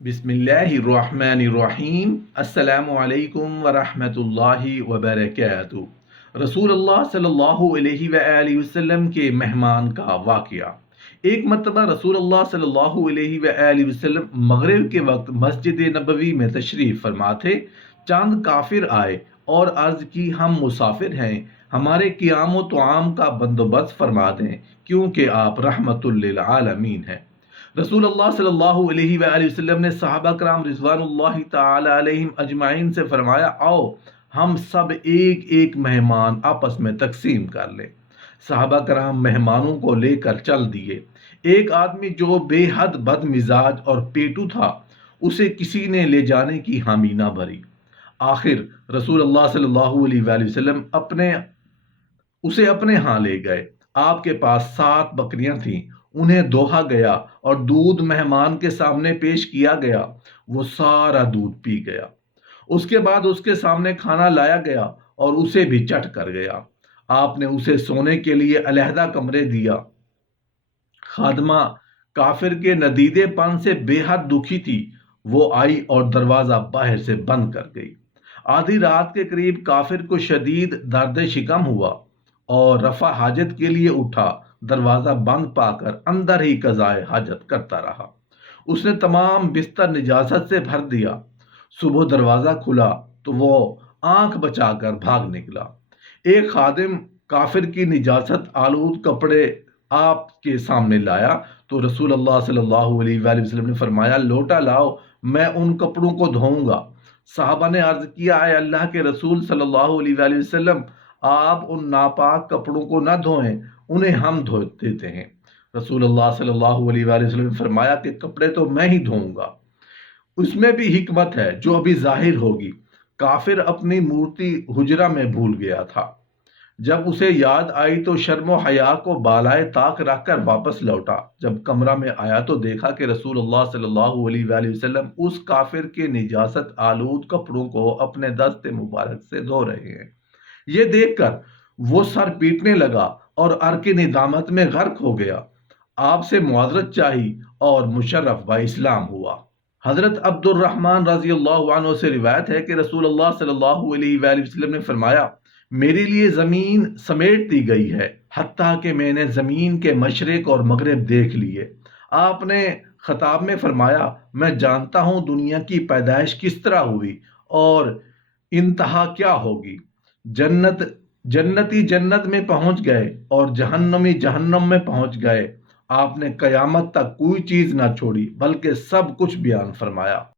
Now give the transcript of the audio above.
बिस्मिल्लाहिर्रहमानिर्रहीम। अस्सलामु अलैकुम वरहमतुल्लाहि वबरकातुहू। रसूल अल्लाह सल्लल्लाहु अलैहि वसल्लम के मेहमान का वाक़या। एक मरतबा रसूल अल्लाह सल्लल्लाहु अलैहि वसल्लम मगरिब के वक्त मस्जिद नबवी में तशरीफ़ फरमा थे। चंद काफिर आए और अर्ज़ की, हम मुसाफिर हैं, हमारे क़ियाम व तुआम का बंदोबस्त फरमा दें, क्योंकि आप रहमतुल लिल आलमीन हैं। रसूल अल्लाह सल्लल्लाहु अलैहि वसल्लम ने सहाबा कराम रिज़वानुल्लाहि ताला अलैहिम अजमाइन से फरमाया, आओ हम सब एक एक मेहमान आपस में तकसीम कर लें। सहाबा कराम मेहमानों को लेकर चल दिए। एक आदमी जो बेहद बदमिजाज और पेटू था, उसे किसी ने ले जाने की हामी ना भरी। आखिर रसूल अल्लाह सल्लल्लाहु अलैहि वसल्लम उसे अपने यहाँ ले गए। आपके पास 7 बकरियां थीं, उन्हें दोहा गया और दूध मेहमान के सामने पेश किया गया। वो सारा दूध पी गया। उसके बाद उसके सामने खाना लाया गया और उसे भी चट कर गया। आपने उसे सोने के लिए अलहदा कमरे दिया। खादमा काफिर के नदीदेपन से बेहद दुखी थी। वो आई और दरवाजा बाहर से बंद कर गई। आधी रात के करीब काफिर को शदीद दर्द शिकम हुआ और रफा हाजत के लिए उठा। दरवाजा बंद पाकर अंदर ही कज़ाए हाजत करता रहा। उसने तमाम बिस्तर निजासत से भर दिया। सुबह दरवाजा खुला तो वो आंख बचाकर भाग निकला। एक खादिम काफिर की निजासत आलूद कपड़े आपके सामने लाया तो रसूल अल्लाह सल्लल्लाहु अलैहि वसल्लम ने फरमाया, लोटा लाओ, मैं उन कपड़ों को धोऊंगा। साहबा ने अर्ज किया, आए अल्लाह के रसूल सल्लल्लाहु अलैहि वसल्लम, आप उन नापाक कपड़ों को न धोएं, उन्हें हम धो देते हैं। रसूल अल्लाह सल्लल्लाहु अलैहि वसल्लम ने फरमाया कि कपड़े तो मैं ही धोऊंगा। उसमें भी हिकमत है जो अभी जाहिर होगी। काफिर अपनी मूर्ति हुजरा में भूल गया था। जब उसे याद आई तो शर्म हया को बालाए ताक रखकर वापस लौटा। जब कमरा में आया तो देखा कि रसूल अल्लाह सल्लल्लाहु अलैहि वसल्लम उस काफिर के निजासत आलूद कपड़ों को अपने दस्ते मुबारक से धो रहे हैं। ये देखकर वो सर पीटने लगा और अर्के निदामत में गर्क हो गया। आपसे मुआज़रत चाही और मुशर्रफ व इस्लाम हुआ। हजरत अब्दुर्रहमान रज़ी अल्लाहु अन्हु से रिवायत है कि रसूल अल्लाह सल्लल्लाहु अलैहि वसल्लम ने फरमाया, मेरे लिए ज़मीन समेट दी गई है, हत्ता कि मैंने ज़मीन के मशरिक और मगरिब देख लिए। आपने खताब में फरमाया, मैं जानता हूँ दुनिया की पैदाइश किस तरह हुई और इंतहा क्या होगी। जन्नत जन्नती जन्नत में पहुंच गए और जहन्नमी जहन्नम में पहुंच गए। आपने कयामत तक कोई चीज ना छोड़ी बल्कि सब कुछ बयान फरमाया।